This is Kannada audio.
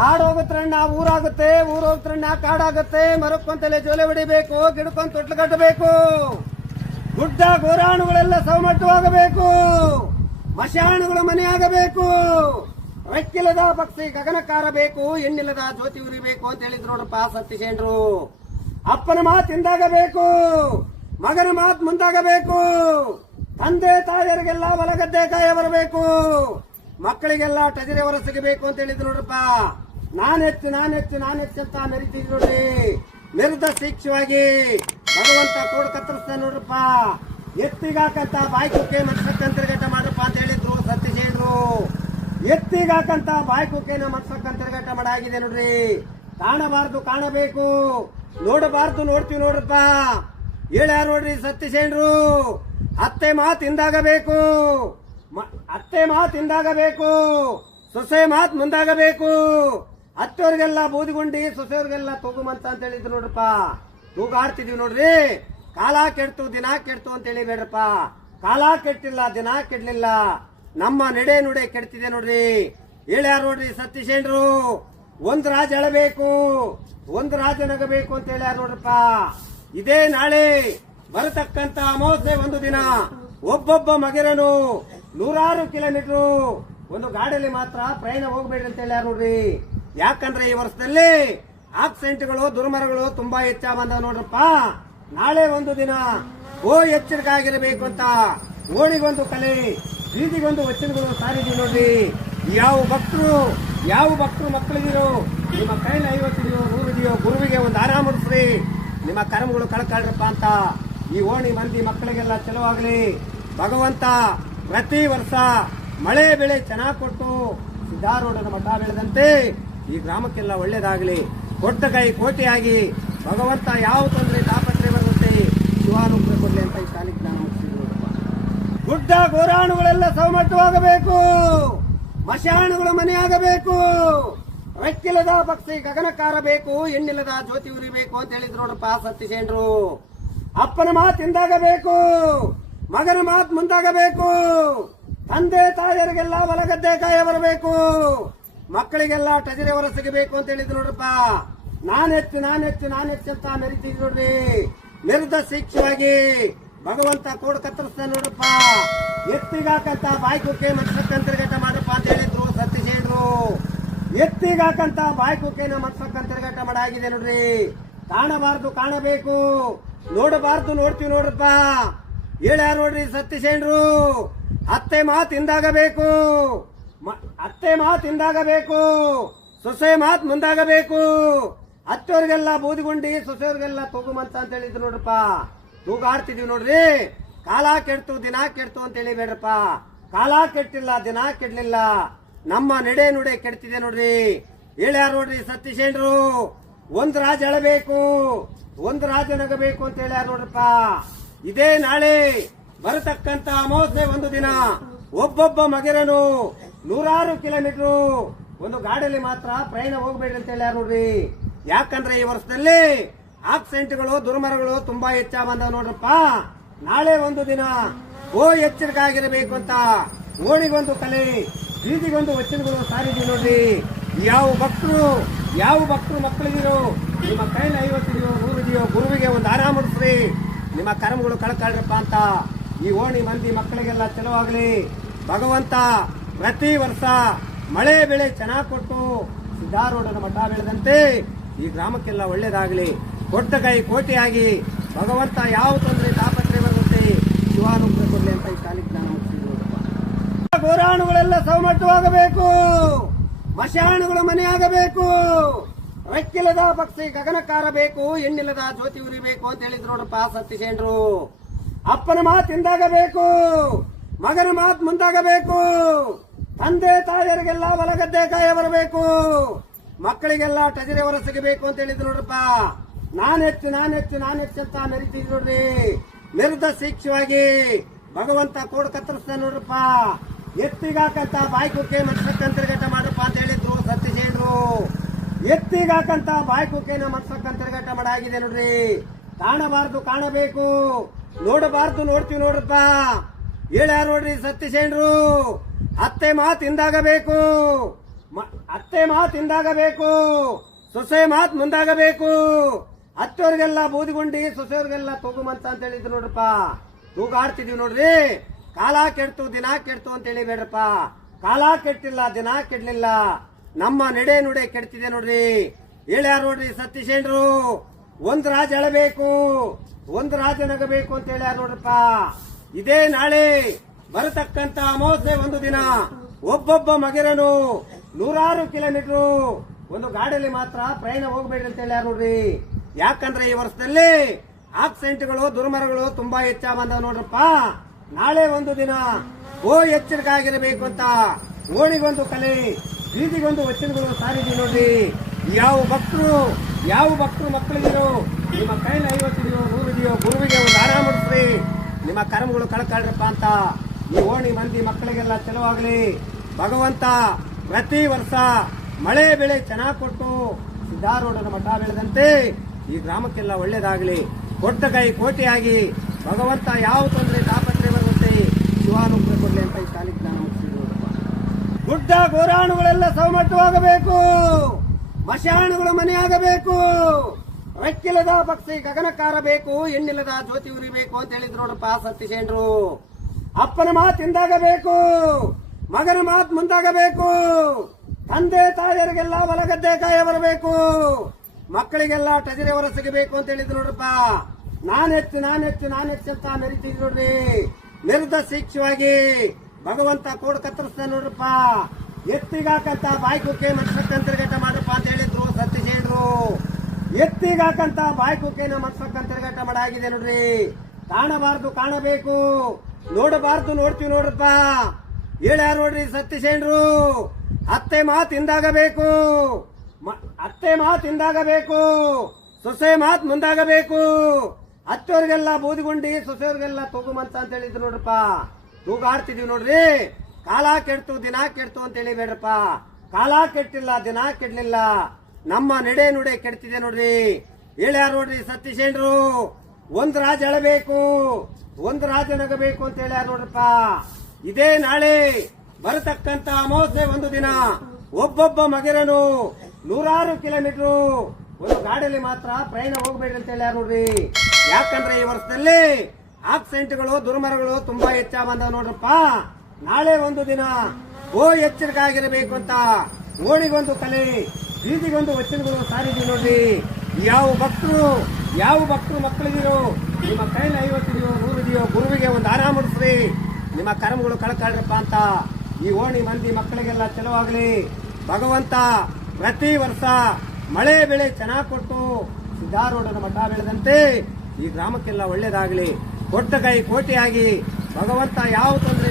ಕಾಡಾಗುತ್ತಣ್ಣ ಊರಾಗುತ್ತೆ ಊರೋಗತ್ರಣ್ಣ ಕಾಡಾಗುತ್ತೆ. ಮರಕ್ಕೊಂತಲೆ ಜೋಲೆ ಹೊಡಿಬೇಕು, ಗಿಡಕ್ಕೊಂದು ತೊಟ್ಲು ಕಟ್ಟಬೇಕು. ಗುಡ್ಡ, ಗೋರಾಣುಗಳೆಲ್ಲ ಸವಮಟ್ಟವಾಗಬೇಕು ಮಶಾಣುಗಳು ಮನೆಯಾಗಬೇಕು. ರೆಕ್ಕಿಲ್ಲದ ಪಕ್ಷಿ ಗಗನಕ್ಕಾರಬೇಕು ಎಣ್ಣಿಲ್ಲದ ಜ್ಯೋತಿ ಉರಿಬೇಕು ಅಂತ ಹೇಳಿದ್ರು ನೋಡಪ್ಪ ಸತ್ಯಸೇನರು ಅಪ್ಪನ ಮಾತು ಹಿಂದಾಗಬೇಕು, ಮಗನ ಮಾತು ಮುಂದಾಗಬೇಕು. ತಂದೆ, ತಾಯಿಯರಿಗೆಲ್ಲ ಹೊಲಗದ್ದೆ ಕಾಯ ಬರಬೇಕು. ಮಕ್ಕಳಿಗೆಲ್ಲ ಟಜರಿ ಹೊರ ಸಿಗಬೇಕು ಅಂತ ಹೇಳಿದ್ರು ನೋಡ್ರಪ್ಪ. ನಾನೆಚ್ಚು ನಾನೆಚ್ಚು ನಾನೆಚ್ಚು ಅಂತ ಮೆರಿತಿದ್ರು ನೋಡ್ರಿ ಮೆರೆದ ಶಿಕ್ಷವಾಗಿ ಭಗವಂತ ಕೋಡ್ ಕತ್ತರಿಸ್ತಾನೆ ನೋಡ್ರಪ್ಪ. ಎತ್ತಿಗಾಕಂತ ಬಾಯ್ಕುಕ್ಕೆ ಕುಕ್ಕೆ ಅಂತರ್ಗಟ ಮಾಡ್ರಪ್ಪ ಅಂತ ಹೇಳಿದ್ರು ಸತ್ಯಶೇಣರು ಎತ್ತಿಗಾಕಂತ ಬಾಯ್ಕುಕ್ಕೆನ ಕುಕ್ಕೆನ ಮನ್ಸಕ್ಕಂತರ್ಗಟ ಮಾಡಾಗಿದೆ ನೋಡ್ರಿ. ಕಾಣಬಾರ್ದು, ಕಾಣಬೇಕು. ನೋಡಬಾರ್ದು, ನೋಡ್ತೀವಿ ನೋಡ್ರಪ್ಪ. ಹೇಳ್ಯಾರ ನೋಡ್ರಿ ಸತ್ಯಸೇನರು ಅತ್ತೆ ಮಾತು ಹಿಂದಾಗಬೇಕು. ಅತ್ತೆ ಮಾತು ಹಿಂದಾಗಬೇಕು. ಸೊಸೆ ಮಾತು ಮುಂದಾಗಬೇಕು. ಅತ್ತವ್ರಿಗೆಲ್ಲ ಬೂದಿಗುಂಡಿ, ಸೊಸೆಯವ್ರಿಗೆಲ್ಲ ತೂಗುಮಂತ ಅಂತ ಹೇಳಿದ್ರು ನೋಡ್ರಪ್ಪ. ತೂಗಾಡ್ತಿದೀವಿ ನೋಡ್ರಿ. ಕಾಲ ಕೆಡ್ತು, ದಿನ ಕೆಡ್ತು ಅಂತ ಹೇಳಿ ಬೇಡ್ರಪ್ಪ. ಕಾಲ ಕೆಟ್ಟಿಲ್ಲ, ದಿನ ಕೆಡ್ಲಿಲ್ಲ. ನಮ್ಮ ನಡೆ ನುಡೆ ಕೆಡ್ತಿದೆ ನೋಡ್ರಿ. ಹೇಳ್ಯಾರ ನೋಡ್ರಿ ಸತ್ಯಶೇಣರು ಒಂದ್ ರಾಜ ಹೇಳಬೇಕು ಒಂದ್ ರಾಜ ನಗಬೇಕು ಅಂತ ಹೇಳ್ಯಾರ ನೋಡ್ರಪ್ಪ. ಇದೇ ನಾಳೆ ಬರತಕ್ಕಂತ ಅಮಾವಾಸ್ಯೆ ಒಂದು ದಿನ. ಒಬ್ಬೊಬ್ಬ ಮಗಿರನು ನೂರಾರು ಕಿಲೋಮೀಟರ್ ಒಂದು ಗಾಡಿಯಲ್ಲಿ ಮಾತ್ರ ಪ್ರಯಾಣ ಹೋಗ್ಬೇಡ್ರಿ ಅಂತ ಹೇಳ್ಯಾರ ನೋಡ್ರಿ. ಯಾಕಂದ್ರೆ ಈ ವರ್ಷದಲ್ಲಿ ಆಕ್ಸಿಡೆಂಟ್ಗಳು, ದುರ್ಮರಗಳು ತುಂಬಾ ಹೆಚ್ಚಾ ಬಂದ ನೋಡ್ರಪ್ಪ. ನಾಳೆ ಒಂದು ದಿನ ಓ ಎಚ್ಚರಿಕೆ ಆಗಿರಬೇಕು ಅಂತ ಓಡಿಗೊಂದು ಕಲೆ, ಬೀದಿಗೊಂದು ವಚನಗಳು ಸಾರಿದೀವಿ ನೋಡ್ರಿ. ಯಾವ ಭಕ್ತರು ಯಾವ ಭಕ್ತರು ಮಕ್ಕಳಿದಿರೋ ನಿಮ್ಮ ಕೈಲಿ ಐವತ್ತಿದೆಯೋ ನೂರಿದೆಯೋ ಗುರುವಿಗೆ ಒಂದು ಆರಾಮ ಮುಡಿಸ್ರಿ ನಿಮ್ಮ ಕರ್ಮಗಳು ಕಳ್ಕಳ್ರಪ್ಪ ಅಂತ ಈ ಓಣಿ ಮಂದಿ ಮಕ್ಕಳಿಗೆಲ್ಲ ಚಲವಾಗ್ಲಿ. ಭಗವಂತ ಪ್ರತಿ ವರ್ಷ ಮಳೆ ಬೆಳೆ ಚೆನ್ನಾಗಿ ಕೊಟ್ಟು ಸಿದ್ಧಾರೂಢನ ಮಠ ಬೆಳೆದಂತೆ ಈ ಗ್ರಾಮಕ್ಕೆಲ್ಲ ಒಳ್ಳೇದಾಗಲಿ. ಕೊಟ್ಟ ಕೈ ಕೋಟಿಯಾಗಿ. ಭಗವಂತ ಯಾವ ತೊಂದರೆ ತಾಪತ್ರೆ ಬರುತ್ತೆ? ಶಿವಾನುಗ್ರಹ ಕೊಡಲಿ ಅಂತ ಈ ಮುಗಿಸಿದ್ರು ಗುಡ್ಡ ಗೋರಾಣುಗಳೆಲ್ಲ ಸಮರ್ಥವಾಗಬೇಕು ಮಶಾಣುಗಳು ಮನೆಯಾಗಬೇಕು. ರೆಕ್ಕಿಲ್ಲದ ಪಕ್ಷಿ ಗಗನಕ್ಕಾರಬೇಕು. ಹೆಣ್ಣಿಲ್ಲದ ಜ್ಯೋತಿ ಉರಿಬೇಕು ಅಂತ ಹೇಳಿದ್ರು ನೋಡಪ್ಪ ಸತ್ಯಸೇನರು. ಅಪ್ಪನ ಮಾತು ಹಿಂದಾಗಬೇಕು. ಮಗನ ಮಾತು ಮುಂದಾಗಬೇಕು. ತಂದೆ ತಾಯಿಯರಿಗೆಲ್ಲ ಹೊಲಗದ್ದೆ ಕಾಯ ಬರಬೇಕು. ಮಕ್ಕಳಿಗೆಲ್ಲ ಟಜರಿ ಹೊರ ಸಿಗಬೇಕು ಅಂತ ಹೇಳಿದ್ರು ನೋಡ್ರಪ್ಪ. ನಾನೆಚ್ಚು ನಾನೆಚ್ಚು ನಾನೆಚ್ಚು ಅಂತ ಮೆರಿತೀವಿ ನೋಡ್ರಿ. ಮೆರೆದ ಭಗವಂತ ಕೋಡ್ ಕತ್ತರಿಸ್ತಾನೆ ನೋಡಪ್ಪ ಎತ್ತಿಗಾಕಂತ ಬಾಯ್ಕುಕ್ಕೆ ಮನ್ಸಕ್ಕಂತರ್ಗಟ ಮಾಡಪ್ಪ ಅಂತ ಹೇಳಿದ್ರು ಸತ್ಯಸೇನರು ಎತ್ತಿಗಾಕಂತ ಬಾಯ್ಕುಕ್ಕೆನ ಮನ್ಸಕ್ಕಂತರ್ಗಟ ಮಾಡಾಗಿದೆ ನೋಡ್ರಿ. ಕಾಣಬಾರ್ದು, ಕಾಣಬೇಕು. ನೋಡಬಾರ್ದು ನೋಡ್ತೀವಿ ನೋಡ್ರಪ್ಪ. ಹೇಳ್ಯಾರ ನೋಡ್ರಿ ಸತ್ಯಸೇನರು ಅತ್ತೆ ಮಾತು ಹಿಂದಾಗಬೇಕು ಮ- ಅತ್ತೆ ಮಾತು ಹಿಂದಾಗಬೇಕು ಸೊಸೆ ಮಾತು ಮುಂದಾಗಬೇಕು. ಅತ್ತೆಯವ್ರಿಗೆಲ್ಲ ಬೂದಿಗುಂಡಿ, ಸೊಸೆಯವ್ರಿಗೆಲ್ಲ ತೂಗುಮಂತ ಅಂತ ಹೇಳಿದ್ರು ನೋಡ್ರಪ್ಪ. ತೂಗಾಡ್ತಿದೀವಿ ನೋಡ್ರಿ. ಕಾಲ ಕೆಡ್ತು, ದಿನ ಕೆಡ್ತು ಅಂತ ಹೇಳಿ ಬೇಡ್ರಪ್ಪ. ಕಾಲ ಕೆಟ್ಟಿಲ್ಲ ದಿನ ಕೆಡ್ಲಿಲ್ಲ. ನಮ್ಮ ನಡೆ ನುಡೆ ಕೆಡ್ತಿದೆ ನೋಡ್ರಿ. ಹೇಳ್ಯಾರ ನೋಡ್ರಿ ಸತ್ಯಸೇನರು ಒಂದ್ ರಾಜ ಅಳಬೇಕು, ಒಂದ್ ರಾಜ ನಗಬೇಕು ಅಂತ ಹೇಳ್ಯಾರ ನೋಡ್ರಪ್ಪ. ಇದೇ ನಾಳೆ ಬರತಕ್ಕಂತ ಅಮಾವಾಸ್ಯೆ ಒಂದು ದಿನ. ಒಬ್ಬೊಬ್ಬ ಮಗಿರನು ನೂರಾರು ಕಿಲೋಮೀಟರ್. ಒಂದು ಗಾಡಿಯಲ್ಲಿ ಮಾತ್ರ ಪ್ರಯಾಣ ಹೋಗ್ಬೇಡ್ರಿ ಅಂತ ಹೇಳ್ಯಾರ ನೋಡ್ರಿ? ಯಾಕಂದ್ರೆ ಈ ವರ್ಷದಲ್ಲಿ ಆಕ್ಸಿಡೆಂಟ್ಗಳು ದುರ್ಮರಗಳು ತುಂಬಾ ಹೆಚ್ಚಾಗ ಬಂದವ ನೋಡ್ರಪ್ಪ. ನಾಳೆ ಒಂದು ದಿನ ಓ ಎಚ್ಚರಿಕೆ ಆಗಿರಬೇಕು ಅಂತ ಓಣಿಗೊಂದು ಕಲೆ, ಬೀದಿಗೊಂದು ವಚನಗಳು ಸಾರಿದ್ವಿ ನೋಡ್ರಿ. ಯಾವ ಭಕ್ತರು ಯಾವ ಭಕ್ತರು ಮಕ್ಕಳಿದಿರೋ ನಿಮ್ಮ ಕೈಲಿ ಐವತ್ತಿದೆಯೋ ನೂರಿದೆಯೋ ಗುರುವಿಗೆ ಒಂದು ಆರಾಮ ಮುಡಿಸ್ರಿ ನಿಮ್ಮ ಕರ್ಮಗಳು ಕಳ್ಕೊಳ್ರಪ್ಪ ಅಂತ ಈ ಓಣಿ ಮಂದಿ ಮಕ್ಕಳಿಗೆಲ್ಲ ಚಲವಾಗ್ಲಿ ಭಗವಂತ ಪ್ರತಿ ವರ್ಷ ಮಳೆ ಬೆಳೆ ಚೆನ್ನಾಗಿ ಕೊಟ್ಟು ಸಿದ್ಧಾರೂಢನ ಮಠ ಬೆಳೆದಂತೆ ಈ ಗ್ರಾಮಕ್ಕೆಲ್ಲ ಒಳ್ಳೇದಾಗಲಿ. ಕೊಟ್ಟ ಕೈ ಕೋಟಿಯಾಗಿ ಭಗವಂತ ಯಾವ ತೊಂದರೆ ತಾಪತ್ರೆ ಬರದಂತೆ ಶಿವಾನುಗ್ರಹ ಕೊಡಲಿ ಅಂತ ಈ ನೋಡಪ್ಪ. ಗೋರಾಣುಗಳೆಲ್ಲ ಸವಮಟ್ಟವಾಗಬೇಕು ಮಶಾಣುಗಳು ಮನೆಯಾಗಬೇಕು. ರೆಕ್ಕಿಲ್ಲದ ಪಕ್ಷಿ ಗಗನಕ್ಕಾರಬೇಕು. ಹೆಣ್ಣಿಲ್ಲದ ಜ್ಯೋತಿ ಉರಿಬೇಕು ಅಂತ ಹೇಳಿದ್ರು ನೋಡಪ್ಪ ಸತ್ಯಸೇನರು. ಅಪ್ಪನ ಮಾತು ಹಿಂದಾಗಬೇಕು. ಮಗನ ಮಾತು ಮುಂದಾಗಬೇಕು. ತಂದೆ ತಾಯಿಯರಿಗೆಲ್ಲ ಹೊಲಗದ್ದೆ ಕಾಯ ಬರಬೇಕು. ಮಕ್ಕಳಿಗೆಲ್ಲ ಟಜರಿ ಹೊರ ಸಿಗಬೇಕು ಅಂತ ಹೇಳಿದ್ರು ನೋಡ್ರಪ್ಪ. ನಾನೆಚ್ಚು ನಾನು ಹೆಚ್ಚು ಅಂತ ಮೆರಿತಿದ್ರು ನೋಡ್ರಿ. ಮೆರೆದ ಭಗವಂತ ಕೋಡ್ ಕತ್ತರಿಸ್ತಾನೆ ನೋಡ್ರಪ್ಪ. ಎತ್ತಿಗಾಕಂತ ಬಾಯಿ ಕುಕ್ಕೆ ಮನ್ಸಕ್ಕಂತರ್ಗಟ ಮಾಡಪ್ಪ ಅಂತ ಹೇಳಿದ್ರು ಸತ್ಯಸೇನರು ಎತ್ತಿಗಾಕಂತ ಬಾಯಿ ಕುಕ್ಕೆನ ಮನ್ಸಕ್ಕಂತರ್ಗಟ ಮಾಡಾಗಿದೆ ನೋಡ್ರಿ. ಕಾಣಬಾರ್ದು, ಕಾಣಬೇಕು. ನೋಡಬಾರ್ದು ನೋಡ್ತೀವಿ ನೋಡ್ರಪ್ಪ. ಹೇಳ್ಯಾರ ನೋಡ್ರಿ ಸತ್ಯಸೇನರು ಅತ್ತೆ ಮಾತು ಹಿಂದಾಗಬೇಕು. ಅತ್ತೆ ಮಾತು ಹಿಂದಾಗಬೇಕು. ಸೊಸೆ ಮಾತು ಮುಂದಾಗಬೇಕು. ಅತ್ತೆಯವ್ರಿಗೆಲ್ಲ ಬೂದಿಗುಂಡಿ, ಸೊಸೆಯವ್ರಿಗೆಲ್ಲ ತೂಗುಮಂತ ಅಂತ ಹೇಳಿದ್ರು ನೋಡ್ರಪ್ಪ. ತೂಗಾಡ್ತಿದೀವಿ ನೋಡ್ರಿ. ಕಾಲ ಕೆಡ್ತು, ದಿನ ಕೆಡ್ತು ಅಂತ ಹೇಳಿ ಬೇಡ್ರಪ್ಪ. ಕಾಲ ಕೆಟ್ಟಿಲ್ಲ, ದಿನ ಕೆಡ್ಲಿಲ್ಲ. ನಮ್ಮ ನಡೆ ನುಡೆ ಕೆಡ್ತಿದೆ ನೋಡ್ರಿ. ಹೇಳ್ಯಾರ ನೋಡ್ರಿ ಸತ್ಯಸೇನರು ಒಂದ್ ರಾಜ ಎಳಬೇಕು. ಒಂದ್ ರಾಜ ನಗಬೇಕು ಅಂತ ಹೇಳ್ಯಾರ ನೋಡ್ರಪ್ಪ? ಇದೇ ನಾಳೆ ಬರತಕ್ಕಂತ ಅಮಾವಾಸ್ಯೆ ಒಂದು ದಿನ. ಒಬ್ಬೊಬ್ಬ ಮಗಿರನು ನೂರಾರು ಕಿಲೋಮೀಟರ್ ಒಂದು ಗಾಡಿಯಲ್ಲಿ ಮಾತ್ರ ಪ್ರಯಾಣ ಹೋಗಬೇಡಿ ಅಂತ ಹೇಳ್ಯಾರ ನೋಡ್ರಿ? ಯಾಕಂದ್ರೆ ಈ ವರ್ಷದಲ್ಲಿ ಆಕ್ಸಿಡೆಂಟ್ಗಳು, ದುರ್ಮರಗಳು ತುಂಬಾ ಹೆಚ್ಚಾಗ ಬಂದ ನೋಡ್ರಪ್ಪ. ನಾಳೆ ಒಂದು ದಿನ ಓ ಎಚ್ಚರಿಕೆ ಆಗಿರಬೇಕು ಅಂತ ಓಣಿಗೊಂದು ಕಲೆ, ಬೀದಿಗೊಂದು ವಚನಗಳು ಸಾರಿದೀವಿ ನೋಡ್ರಿ. ಯಾವ ಭಕ್ತರು ಯಾವ ಭಕ್ತರು ಮಕ್ಕಳಿದೆಯೋ ನಿಮ್ಮ ಕೈಲಿ ಐವತ್ತಿದೆಯೋ ನೂರಿದೆಯೋ ಗುರುವಿಗೆ ಒಂದು ಆರಾಮ ಮಾಡಿಸ್ರಿ ನಿಮ್ಮ ಕರ್ಮಗಳು ಕಳ್ಕಳ್ರಪ್ಪ ಅಂತ. ಈ ಓಣಿ ಮಂದಿ ಮಕ್ಕಳಿಗೆಲ್ಲ ಚಲುವಾಗ್ಲಿ. ಭಗವಂತ ಪ್ರತಿ ವರ್ಷ ಮಳೆ ಬೆಳೆ ಚೆನ್ನಾಗಿ ಕೊಟ್ಟು ಸಿದ್ಧಾರೂಢನ ಮಠ ಬೆಳೆದಂತೆ ಈ ಗ್ರಾಮಕ್ಕೆಲ್ಲ ಒಳ್ಳೇದಾಗಲಿ. ಕೊಟ್ಟ ಕೈ ಕೋಟಿಯಾಗಿ ಭಗವಂತ ಯಾವ ತೊಂದರೆ ತಾಪತ್ರೆ ಬರುವಂತೆ ಶಿವಾನುಗ್ರಹ ಕೊಡಲಿ ಅಂತ ಈ ಕಾಲಿಗೆ ನಾನು ಗುಡ್ಡ ಗೋರಾಣುಗಳೆಲ್ಲ ಸೌಮಟ್ಟವಾಗಬೇಕು ಮಶಾಣುಗಳು ಮನೆಯಾಗಬೇಕು. ರೆಕ್ಕಿಲ್ಲದ ಪಕ್ಷಿ ಗಗನಕ್ಕಾರಬೇಕು ಎಣ್ಣಿಲ್ಲದ ಜ್ಯೋತಿ ಉರಿಬೇಕು ಅಂತ ಹೇಳಿದ್ರು ನೋಡಪ್ಪ ಸತ್ಯಶೇಂಡ್ರು ಅಪ್ಪನ ಮಾತು ಹಿಂದಾಗಬೇಕು, ಮಗನ ಮಾತು ಮುಂದಾಗಬೇಕು, ತಂದೆ ತಾಯಿಯರಿಗೆಲ್ಲ ಹೊಲಗದ್ದೆ ಕಾಯ ಬರಬೇಕು, ಮಕ್ಕಳಿಗೆಲ್ಲ ಟಜರಿ ಹೊರ ಸಿಗಬೇಕು ಅಂತ ಹೇಳಿದ್ರು ನೋಡ್ರಪ್ಪ ನಾನೆಚ್ಚು ನಾನೆಚ್ಚು ನಾನೆಚ್ಚು ಅಂತ ಮೆರಿತಿದ್ರು ನೋಡ್ರಿ. ನಿರ್ದಶಿಕ್ಷವಾಗಿ ಭಗವಂತ ಕೋಡ್ ಕತ್ತರಿಸ್ತಾನೆ ನೋಡ್ರಪ್ಪ. ಎತ್ತಿಗಾಕಂತ ಬಾಯ್ಕುಕ್ಕೆ ಮನುಷ್ಯ ತಂತ್ರಗಟ್ಟ ಮಾಡಪ್ಪ ಅಂತ ಹೇಳಿದ್ರು ಸತ್ಯಶೇಡ್ರು ಎತ್ತಿಗಾಕಂತ ಬಾಯಿ ಕುಕ್ಕೆನ ಮನ್ಸಕ್ಕಂತ ತಿರುಗಾಟ ಮಾಡಾಗಿದೆ ನೋಡ್ರಿ. ಕಾಣಬಾರ್ದು, ಕಾಣಬೇಕು. ನೋಡಬಾರ್ದು, ನೋಡ್ತೀವಿ ನೋಡ್ರಪ್ಪ. ಹೇಳ್ಯಾರ ನೋಡ್ರಿ ಸತ್ಯಸೇನ್ರು. ಅತ್ತೆ ಮಾತು ಹಿಂದಾಗಬೇಕು. ಅತ್ತೆ ಮಾತು ಹಿಂದಾಗಬೇಕು. ಸೊಸೆ ಮಾತು ಮುಂದಾಗಬೇಕು. ಅತ್ತೆಯವ್ರಿಗೆಲ್ಲ ಬೂದಿಗುಂಡಿ, ಸೊಸೆಯವ್ರಿಗೆಲ್ಲ ತೂಗುಮಂತ ಅಂತ ಹೇಳಿದ್ರು ನೋಡ್ರಪ್ಪ. ತೂಗಾಡ್ತಿದೀವಿ ನೋಡ್ರಿ. ಕಾಲ ಕೆಡ್ತು, ದಿನ ಕೆಡ್ತು ಅಂತ ಹೇಳಿ ಬೇಡ್ರಪ್ಪ ಕಾಲ ಕೆಟ್ಟಿಲ್ಲ, ದಿನ ಕೆಡ್ಲಿಲ್ಲ. ನಮ್ಮ ನಡೆ ನುಡೆ ಕೆಡ್ತಿದೆ ನೋಡ್ರಿ. ಹೇಳ್ಯಾರ ನೋಡ್ರಿ? ಸತ್ಯಸೇನ್ರು ಒಂದ್ ರಾಜ ಅಳಬೇಕು. ಒಂದ್ ರಾಜ ನಗಬೇಕು ಅಂತ ಹೇಳ್ಯಾರ ನೋಡ್ರಪ್ಪ? ಇದೇ ನಾಳೆ ಬರತಕ್ಕಂತ ಅಮಾವಾಸ್ಯೆ ಒಂದು ದಿನ. ಒಬ್ಬೊಬ್ಬ ಮಗಿರನು ನೂರಾರು ಕಿಲೋಮೀಟರ್ ಒಂದು ಗಾಡಿಯಲ್ಲಿ ಮಾತ್ರ ಪ್ರಯಾಣ ಹೋಗ್ಬೇಡ್ರಿ ಅಂತ ಹೇಳ್ಯಾರ ನೋಡ್ರಿ? ಯಾಕಂದ್ರೆ ಈ ವರ್ಷದಲ್ಲಿ ಆಕ್ಸಿಡೆಂಟ್ಗಳು, ದುರ್ಮರಗಳು ತುಂಬಾ ಹೆಚ್ಚಾಗ ಬಂದ ನೋಡ್ರಪ್ಪ. ನಾಳೆ ಒಂದು ದಿನ ಓ ಎಚ್ಚರಿಕೆ ಆಗಿರಬೇಕು ಅಂತ ಓಣಿಗೊಂದು ಕಲೆ. ಬೀದಿಗೊಂದು ವಚನಗಳು ಸಾರಿದ್ವಿ ನೋಡ್ರಿ ಯಾವ ಭಕ್ತರು ಯಾವ ಭಕ್ತರು ಮಕ್ಕಳಿದೆಯೋ ನಿಮ್ಮ ಕೈಲಿ ಐವತ್ತಿದೆಯೋ ನೂರಿದೆಯೋ ಗುರುವಿಗೆ ಒಂದು ಆರಾಮ ಮಾಡಿಸ್ರಿ ನಿಮ್ಮ ಕರ್ಮಗಳು ಕಳ್ಕಳ್ರಪ್ಪ ಅಂತ. ಈ ಓಣಿ ಮಂದಿ ಮಕ್ಕಳಿಗೆಲ್ಲ ಚಲವಾಗ್ಲಿ. ಭಗವಂತ ಪ್ರತಿ ವರ್ಷ ಮಳೆ ಬೆಳೆ ಚೆನ್ನಾಗಿ ಕೊಟ್ಟು ಸಿದ್ಧಾರೂಢನ ಮಠ ಬೆಳೆದಂತೆ ಈ ಗ್ರಾಮಕ್ಕೆಲ್ಲ ಒಳ್ಳೇದಾಗಲಿ. ಕೊಟ್ಟ ಕೈ ಕೋಟಿಯಾಗಿ ಭಗವಂತ ಯಾವ ತೊಂದರೆ